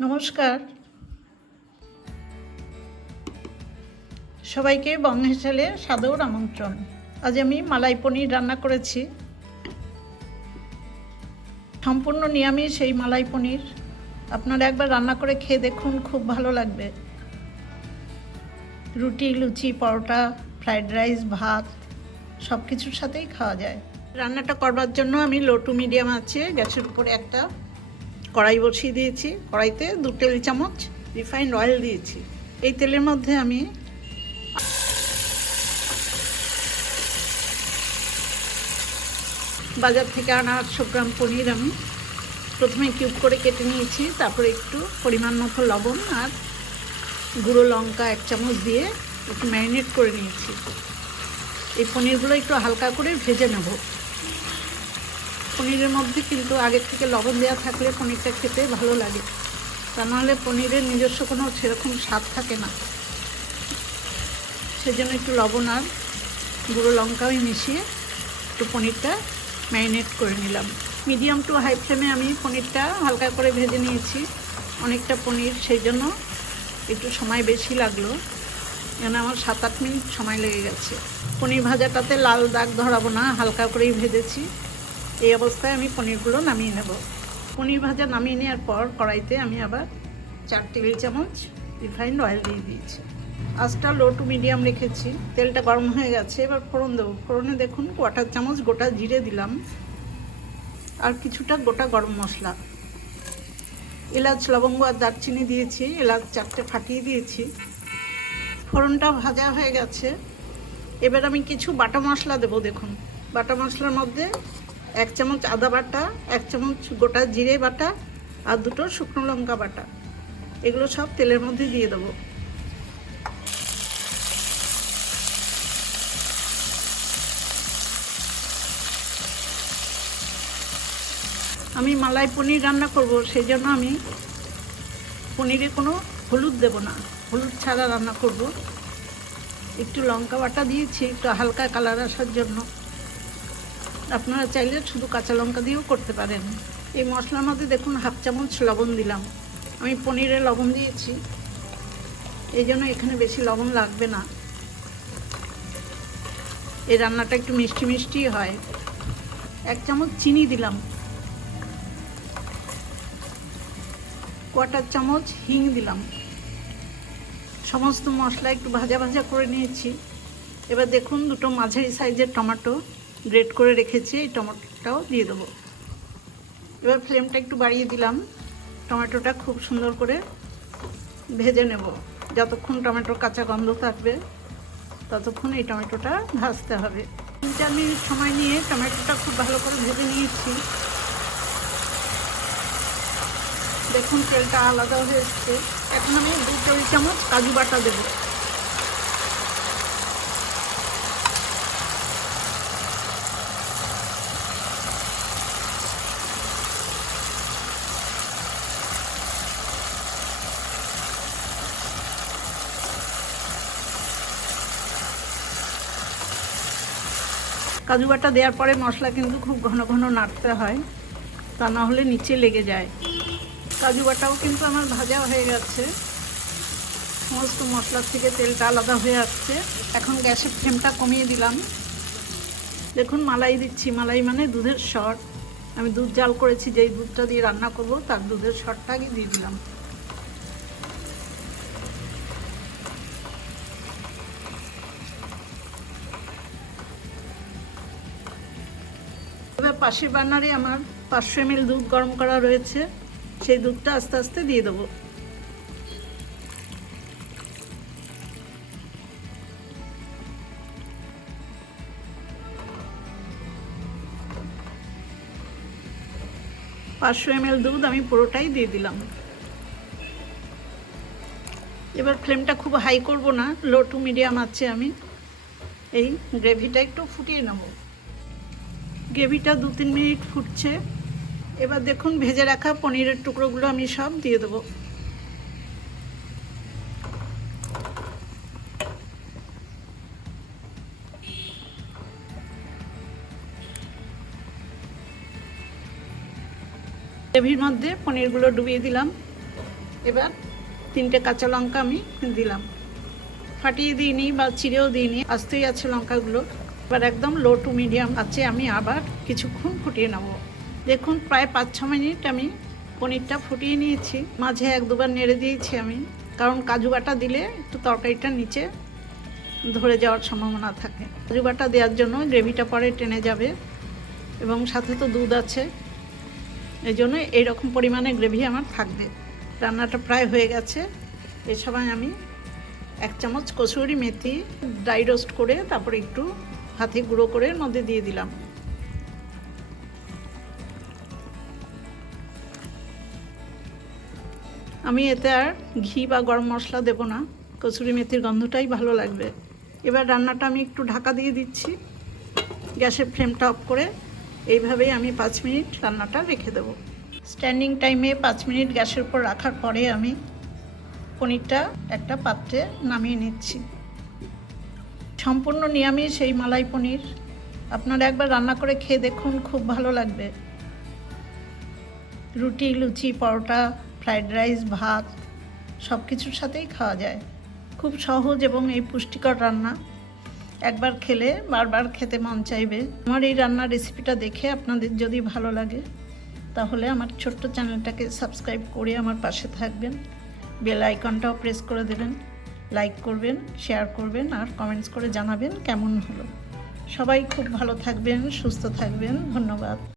নমস্কার। সবাইকে বঙ্গেশালে সাদর আমন্ত্রণ। আজ আমি মালাই পনির রান্না করেছি। সম্পূর্ণ নিরামিষ এই মালাই পনির। আপনারা একবার রান্না করে খেয়ে দেখুন, খুব ভালো লাগবে। রুটি, লুচি, পরোটা, ফ্রাইড রাইস, ভাত সব কিছুর সাথেই খাওয়া যায়। রান্নাটা করবার জন্য আমি লো টু মিডিয়াম আছে, গ্যাসের উপরে একটা। কড়াই বসিয়ে দিয়েছি, কড়াইতে দু টেবিল চামচ রিফাইন্ড অয়েল দিয়েছি। এই তেলের মধ্যে আমি বাজার থেকে আনা আটশো গ্রাম পনির আমি প্রথমে কিউব করে কেটে নিয়েছি, তারপরে একটু পরিমাণ মতো লবণ আর গুঁড়ো লঙ্কা এক চামচ দিয়ে একটু ম্যারিনেট করে নিয়েছি। এই পনিরগুলো একটু হালকা করে ভেজে নেব। পনিরের মধ্যে কিন্তু আগের থেকে লবণ দেওয়া থাকলে পনিরটা খেতে ভালো লাগে। তা নাহলে পনিরের নিজস্ব কোনো সেরকম স্বাদ থাকে না। সেজন্য একটু লবণ আর গুঁড়ো লঙ্কাও মিশিয়ে একটু পনিরটা ম্যারিনেট করে নিলাম। মিডিয়াম টু হাই ফ্লেমে আমি পনিরটা হালকা করে ভেজে নিয়েছি। অনেকটা পনির, সেই জন্য একটু সময় বেশি লাগল। যেন আমার সাত আট মিনিট সময় লেগে গেছে। পনির ভাজাটাতে লাল দাগ ধরাবো না, হালকা করেই ভেজেছি। এই অবস্থায় আমি পনিরগুলো নামিয়ে নেব। পনির ভাজা নামিয়ে নেওয়ার পর কড়াইতে আমি আবার চার টেবিল চামচ রিফাইন্ড অয়েল দিয়ে দিয়েছি। আঁচটা লো টু মিডিয়াম রেখেছি। তেলটা গরম হয়ে গেছে, এবার ফোড়ন দেবো। ফোড়নে দেখুন কোয়াটার চামচ গোটা জিরে দিলাম। আর কিছুটা গোটা গরম মশলা। এলাচ, লবঙ্গ আর দারচিনি দিয়েছি। এলাচ চারটে ফাটিয়ে দিয়েছি। ফোড়নটা ভাজা হয়ে গেছে। এবার আমি কিছু বাটা মশলা দেবো, দেখুন। বাটা মশলার মধ্যে এক চামচ আদা বাটা, এক চামচ গোটা জিরে বাটা আর দুটো শুকনো লঙ্কা বাটা। এগুলো সব তেলের মধ্যে দিয়ে দেবো। আমি মালাই পনির রান্না করব সেই জন্য আমি পনিরে কোনো হলুদ দেব না। হলুদ ছাড়া রান্না করব। একটু লঙ্কা বাটা দিয়েছি, একটু হালকা কালার আসার জন্য। আপনারা চাইলে শুধু কাঁচা লঙ্কা দিয়েও করতে পারেন। এই মশলার মধ্যে দেখুন, হাফ চামচ লবণ দিলাম। আমি পনিরে লবণ দিয়েছি। এই জন্য এখানে বেশি লবণ লাগবে না। এই রান্নাটা একটু মিষ্টি মিষ্টি হয়। এক চামচ চিনি দিলাম। কোয়াটার চামচ হিং দিলাম। সমস্ত মশলা একটু ভাজা ভাজা করে নিয়েছি। এবার দেখুন দুটো মাঝারি সাইজের টমেটো। গ্রেট করে রেখেছি, এই টমেটোটাও দিয়ে দেবো। এবার ফ্লেমটা একটু বাড়িয়ে দিলাম। টমেটোটা খুব সুন্দর করে ভেজে নেব। যতক্ষণ টমেটোর কাঁচা গন্ধ থাকবে, ততক্ষণ এই টমেটোটা ভাজতে হবে। তিন চার মিনিট সময় নিয়ে টমেটোটা খুব ভালো করে ভেজে নিয়েছি। দেখুন, তেলটা আলাদা হয়ে এসছে। এখন আমি দু টেবিল চামচ, কাজু বাটা দেবো। কাজু বাটা দেওয়ার পরে মশলা কিন্তু খুব ঘন ঘন নাড়তে হয়, তা না হলে নিচে লেগে যায়। কাজু বাটাও কিন্তু আমার ভাজা হয়ে গেছে। সমস্ত মশলার থেকে তেলটা আলাদা হয়ে আসছে। এখন গ্যাসের ফ্লেমটা কমিয়ে দিলাম। দেখুন, মালাই দিচ্ছি। মালাই মানে দুধের শর্ট আমি দুধ জাল করেছি, যেই দুধটা দিয়ে রান্না করব, তার দুধের শর্টটা আগে দিয়ে দিলাম। পাশের বার্নারে আমার পাঁচশো এম দুধ গরম করা রয়েছে। সেই দুধটা আস্তে আস্তে দিয়ে দেবো। পাঁচশো এম দুধ আমি পুরোটাই দিয়ে দিলাম। এবার ফ্লেমটা খুব হাই করব না, লো টু মিডিয়াম আছে আমি। এই গ্রেভিটা একটু ফুটিয়ে নেব। গ্রেভিটা দু তিন মিনিট ফুটছে। এবার দেখুন ভেজে রাখা পনিরের টুকরোগুলো আমি সব দিয়ে দেবো। গ্রেভির মধ্যে পনিরগুলো ডুবিয়ে দিলাম। এবার তিনটে কাঁচা লঙ্কা আমি দিলাম। ফাটিয়ে দিইনি বা চিড়েও দিইনি, আস্তেই আছে লঙ্কাগুলো। এবার একদম লো টু মিডিয়াম আছে, আমি আবার কিছুক্ষণ ফুটিয়ে নেব। দেখুন, প্রায় পাঁচ, ছ মিনিট আমি পনিরটা ফুটিয়ে নিয়েছি। মাঝে এক, দুবার নেড়ে দিয়েছি আমি, কারণ কাজু বাটা দিলে একটু তরকারিটা নিচে ধরে যাওয়ার সম্ভাবনা থাকে। কাজু বাটা দেওয়ার জন্য গ্রেভিটা পরে টেনে যাবে এবং সাথে তো দুধ আছে। এই জন্য এইরকম পরিমাণে গ্রেভি আমার থাকবে। রান্নাটা প্রায় হয়ে গেছে। এ সময় আমি এক চামচ কসুরি মেথি ড্রাই রোস্ট করে তারপরে একটু হাতে গুঁড়ো করে মধ্যে দিয়ে দিলাম। আমি এতে আর ঘি বা গরম মশলা দেবো না। কসুরি মেথির গন্ধটাই ভালো লাগবে। এবার রান্নাটা আমি একটু ঢাকা দিয়ে দিচ্ছি। গ্যাসের ফ্লেমটা অফ করে এইভাবেই আমি পাঁচ মিনিট রান্নাটা রেখে দেবো। স্ট্যান্ডিং টাইমে পাঁচ মিনিট গ্যাসের উপর রাখার পরে আমি পনিরটা একটা পাত্রে নামিয়ে নিচ্ছি। সম্পূর্ণ নিরামিষ এই মালাই পনির। আপনারা একবার রান্না করে খেয়ে দেখুন, খুব ভালো লাগবে। রুটি, লুচি, পরোটা, ফ্রাইড রাইস, ভাত সব কিছুর সাথেই খাওয়া যায়। খুব সহজ এবং এই পুষ্টিকর রান্না। একবার খেলে বারবার খেতে মন চাইবে। আমার এই রান্নার রেসিপিটা দেখে আপনাদের যদি ভালো লাগে, তাহলে আমার ছোট্ট চ্যানেলটাকে সাবস্ক্রাইব করে আমার পাশে থাকবেন। বেল আইকনটাও প্রেস করে দেবেন। লাইক করবেন, শেয়ার করবেন আর কমেন্টস করে জানাবেন কেমন হলো। সবাই খুব ভালো থাকবেন, সুস্থ থাকবেন, ধন্যবাদ।